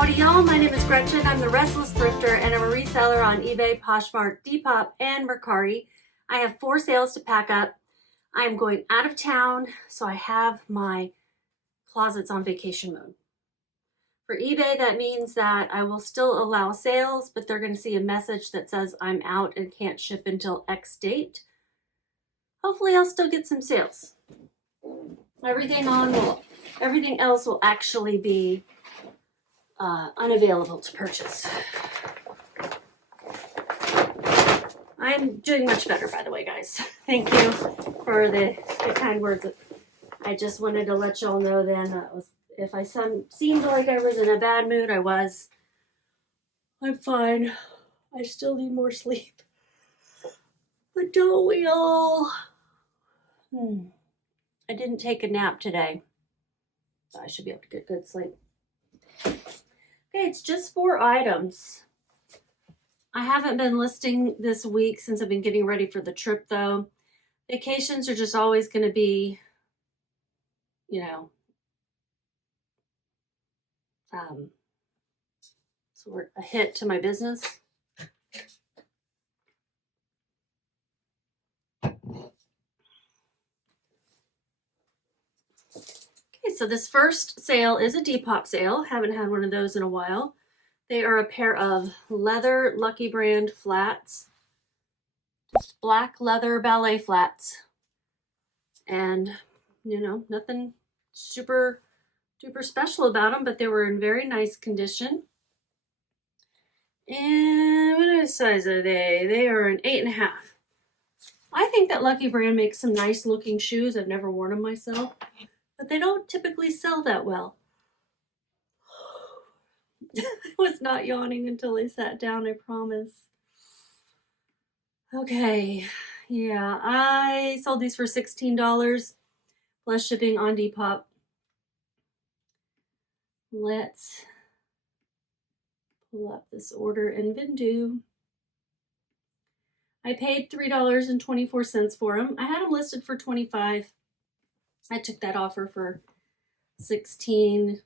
Howdy y'all, my name is Gretchen. I'm the Restless Thrifter and I'm a reseller on eBay, Poshmark, Depop, and Mercari. I have 4 sales to pack up. I'm going out of town, so I have my closets on vacation mode. For eBay, that means that I will still allow sales, but they're going to see a message that says I'm out and can't ship until X date. Hopefully I'll still get some sales. Everything else will actually be unavailable to purchase. I'm doing much better, by the way, guys. Thank you for the kind words. I just wanted to let y'all know then if I seemed like I was in a bad mood, I was. I'm fine. I still need more sleep. But don't we all? I didn't take a nap today, so I should be able to get good sleep. Okay, it's just 4 items. I haven't been listing this week since I've been getting ready for the trip, though. Vacations are just always going to be, sort of a hit to my business. Okay, so this first sale is a Depop sale. Haven't had one of those in a while. They are a pair of leather Lucky Brand flats. Just black leather ballet flats. And, nothing super duper special about them, but they were in very nice condition. And what size are they? They are an 8.5. I think that Lucky Brand makes some nice looking shoes. I've never worn them myself, but they don't typically sell that well. I was not yawning until I sat down, I promise. Okay, yeah, I sold these for $16 plus shipping on Depop. Let's pull up this order in Vendoo. I paid $3.24 for them. I had them listed for $25. I took that offer for $16.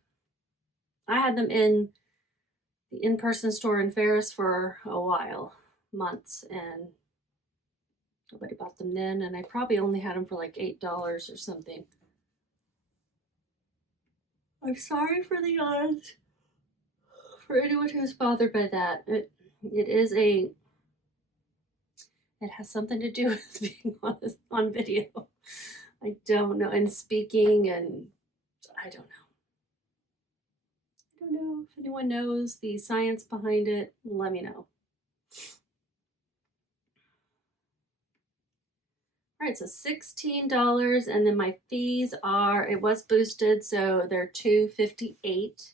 I had them in the in-person store in Ferris for a while, months, and nobody bought them then, and I probably only had them for like $8 or something. I'm sorry for the odds. For anyone who's bothered by that, it has something to do with being on video. I don't know, and speaking, and I don't know. I don't know if anyone knows the science behind it. Let me know. All right, so $16, and then my fees are, it was boosted, so they're $2.58.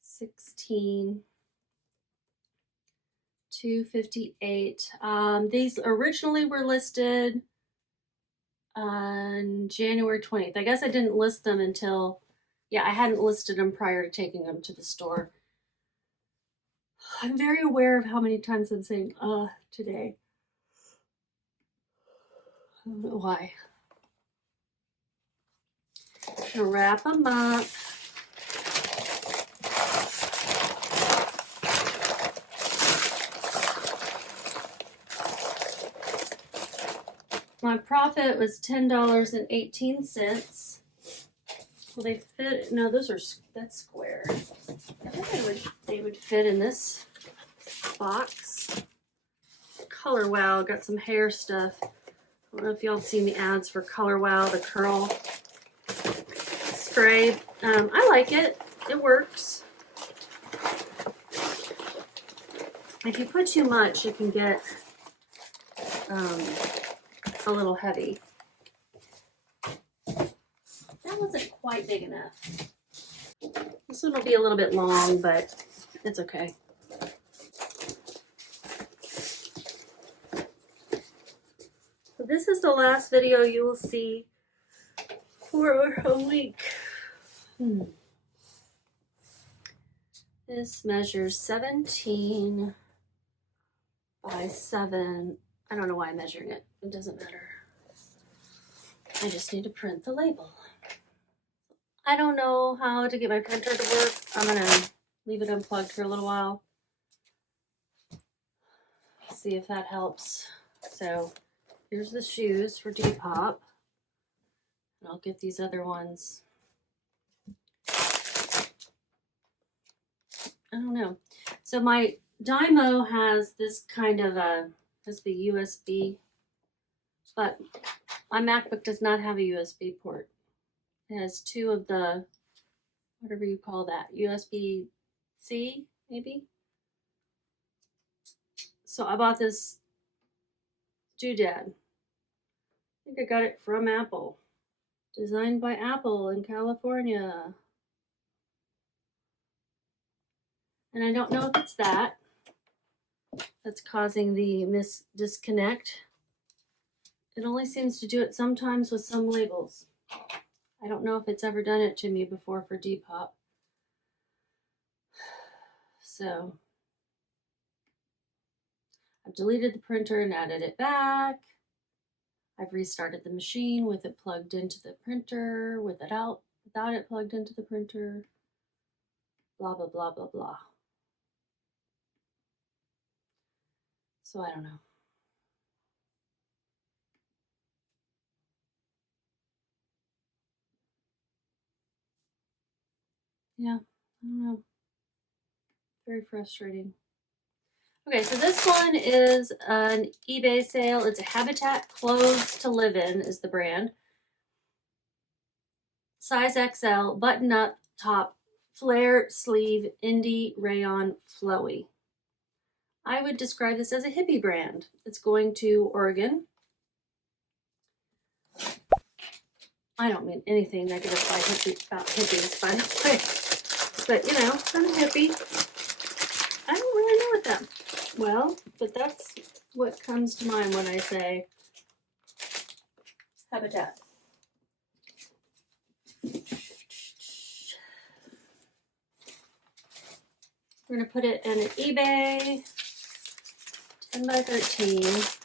16, $2.58. These originally were listed on January 20th. I guess I didn't list them until, I hadn't listed them prior to taking them to the store. I'm very aware of how many times I'm saying today. I don't know why. I'm gonna wrap them up. My profit was $10.18. Will they fit? No, that's square. I think they would fit in this box. Color Wow got some hair stuff. I don't know if y'all have seen the ads for Color Wow, the curl spray. I like it. It works. If you put too much, it can get a little heavy. That wasn't quite big enough. This one will be a little bit long, but it's okay. So this is the last video you will see for a week. This measures 17 by 7. I don't know why I'm measuring it. It doesn't matter. I just need to print the label. I don't know how to get my printer to work. I'm gonna leave it unplugged for a little while. See if that helps. So here's the shoes for Depop. And I'll get these other ones. I don't know. So my Dymo has this kind of has the USB, but my MacBook does not have a USB port. It has two of the, whatever you call that, USB-C, maybe? So I bought this doodad. I think I got it from Apple. Designed by Apple in California. And I don't know if it's that's causing the disconnect. It only seems to do it sometimes with some labels. I don't know if it's ever done it to me before for Depop. So I've deleted the printer and added it back. I've restarted the machine with it plugged into the printer, without it plugged into the printer. Blah, blah, blah, blah, blah. So I don't know. Yeah, I don't know. Very frustrating. Okay, so this one is an eBay sale. It's a Habitat Clothes to Live In is the brand. Size XL, button up top, flare sleeve, indie rayon flowy. I would describe this as a hippie brand. It's going to Oregon. I don't mean anything negative about hippies, by the way. But, you know, I'm a hippie. I don't really know what them. Well, but that's what comes to mind when I say Habitat. We're going to put it in an eBay 10 by 13.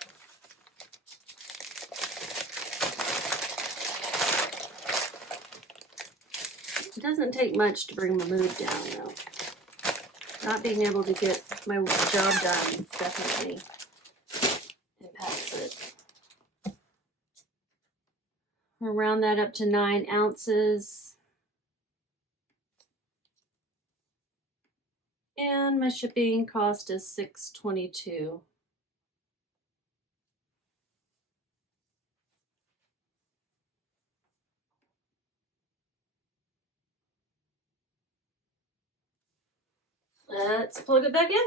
It doesn't take much to bring my mood down, though. Not being able to get my job done definitely impacts it. We'll round that up to 9 ounces. And my shipping cost is $6.22. Let's plug it back in.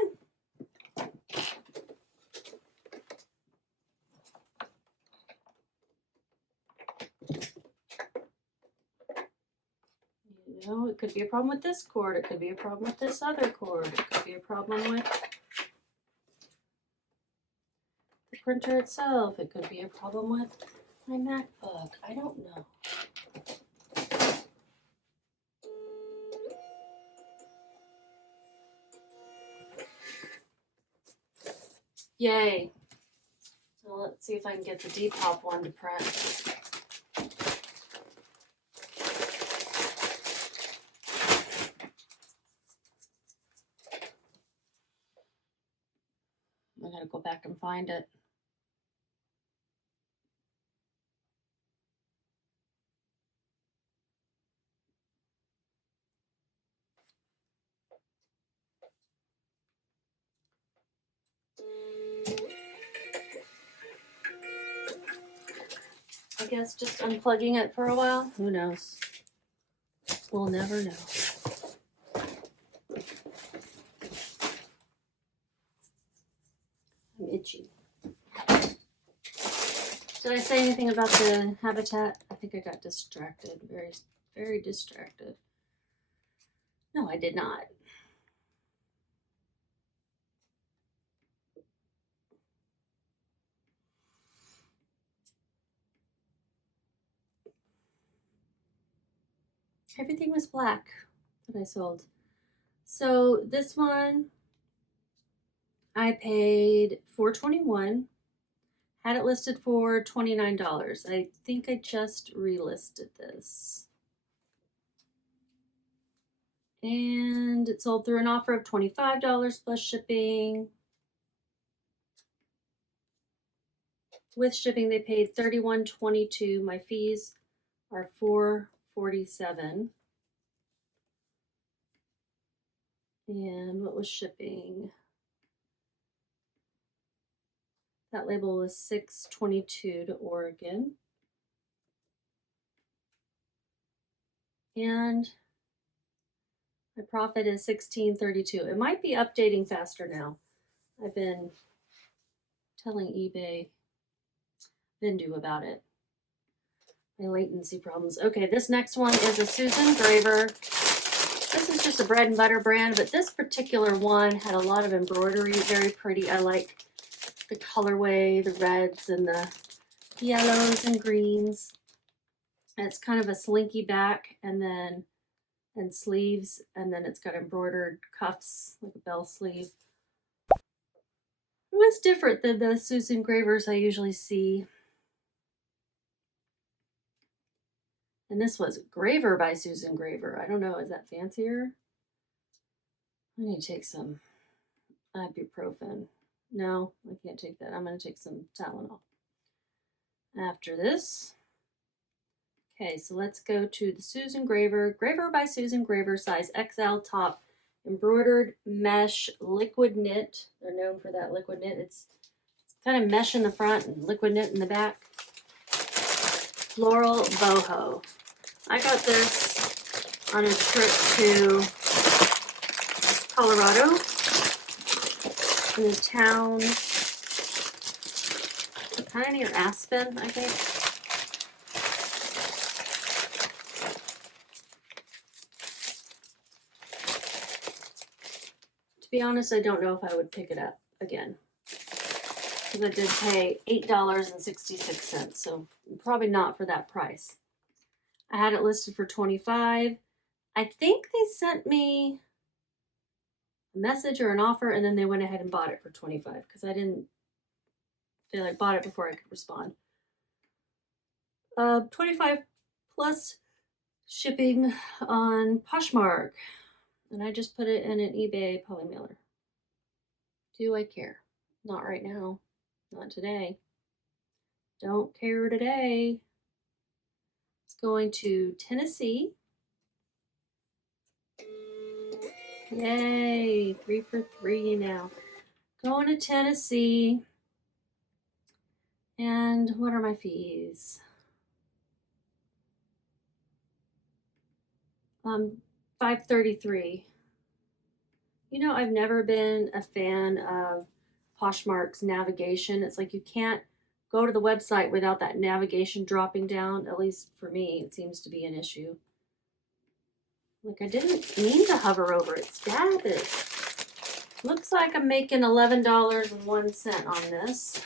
You know, it could be a problem with this cord. It could be a problem with this other cord. It could be a problem with the printer itself. It could be a problem with my MacBook. I don't know. Yay. So let's see if I can get the Depop one to print. I gotta go back and find it. I guess just unplugging it for a while. Who knows? We'll never know. I'm itchy. Did I say anything about the Habitat? I think I got distracted. Very, very distracted. No, I did not. Everything was black that I sold. So this one I paid $4.21. Had it listed for $29. I think I just relisted this. And it sold through an offer of $25 plus shipping. With shipping, they paid $31.22. My fees are $4.47. And what was shipping? That label was $6.22 to Oregon. And my profit is $16.32. It might be updating faster now. I've been telling eBay, Vendoo about it. My latency problems. Okay, this next one is a Susan Graver. This is just a bread and butter brand, but this particular one had a lot of embroidery, very pretty. I like the colorway, the reds and the yellows and greens. And it's kind of a slinky back and sleeves, and then it's got embroidered cuffs, like a bell sleeve. It was different than the Susan Gravers I usually see. And this was Graver by Susan Graver. I don't know, is that fancier? I need to take some ibuprofen. No, I can't take that. I'm going to take some Tylenol after this. Okay, so let's go to the Susan Graver. Graver by Susan Graver, size XL top, embroidered mesh liquid knit. They're known for that liquid knit. It's kind of mesh in the front and liquid knit in the back. Floral boho. I got this on a trip to Colorado in a town kind of near Aspen, I think. To be honest, I don't know if I would pick it up again, because I did pay $8.66, so probably not for that price. I had it listed for $25. I think they sent me a message or an offer, and then they went ahead and bought it for $25 because they like bought it before I could respond. $25 plus shipping on Poshmark, and I just put it in an eBay polymailer. Do I care? Not right now. Not today. Don't care today. It's going to Tennessee. Yay, 3 for 3 now. Going to Tennessee. And what are my fees? $5.33. You know, I've never been a fan of Poshmark's navigation. It's like you can't go to the website without that navigation dropping down. At least for me, it seems to be an issue. Like, I didn't mean to hover over it. Stab it. Looks like I'm making $11.01 on this.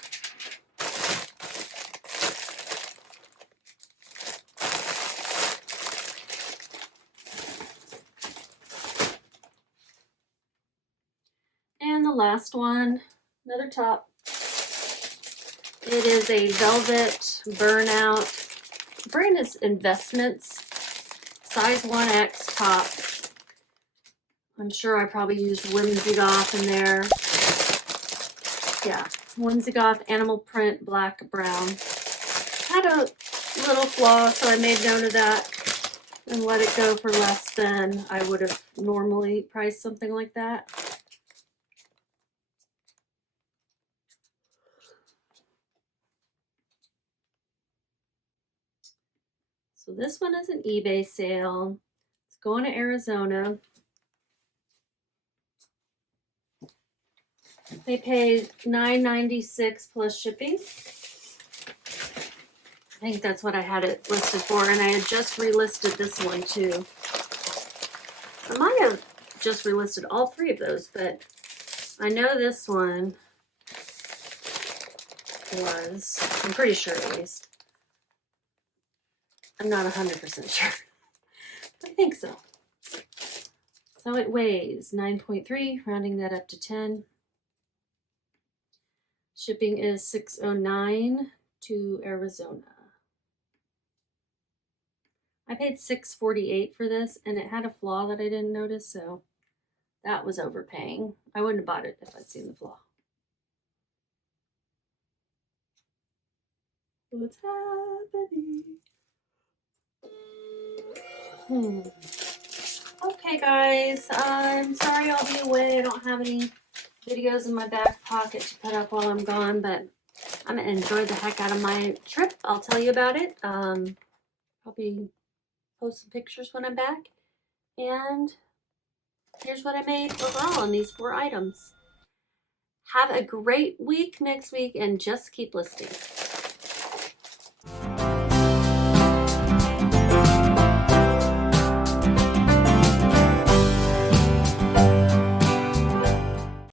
And the last one, another top. It is a velvet burnout. The brand is Investments, size 1X top. I'm sure I probably used Whimsy Goth in there. Yeah, Whimsy Goth, animal print, black, brown. Had a little flaw, so I made note of that and let it go for less than I would have normally priced something like that. So this one is an eBay sale. It's going to Arizona. They paid $9.96 plus shipping. I think that's what I had it listed for, and I had just relisted this one too. I might have just relisted all 3 of those, but I know this one was, I'm pretty sure at least. I'm not 100% sure, but I think so. So it weighs 9.3, rounding that up to 10. Shipping is $6.09 to Arizona. I paid $6.48 for this, and it had a flaw that I didn't notice, so that was overpaying. I wouldn't have bought it if I'd seen the flaw. What's happening? Okay, guys. I'm sorry I'll be away. I don't have any videos in my back pocket to put up while I'm gone, but I'm going to enjoy the heck out of my trip. I'll tell you about it. Probably post some pictures when I'm back. And here's what I made overall on these 4 items. Have a great week next week and just keep listing.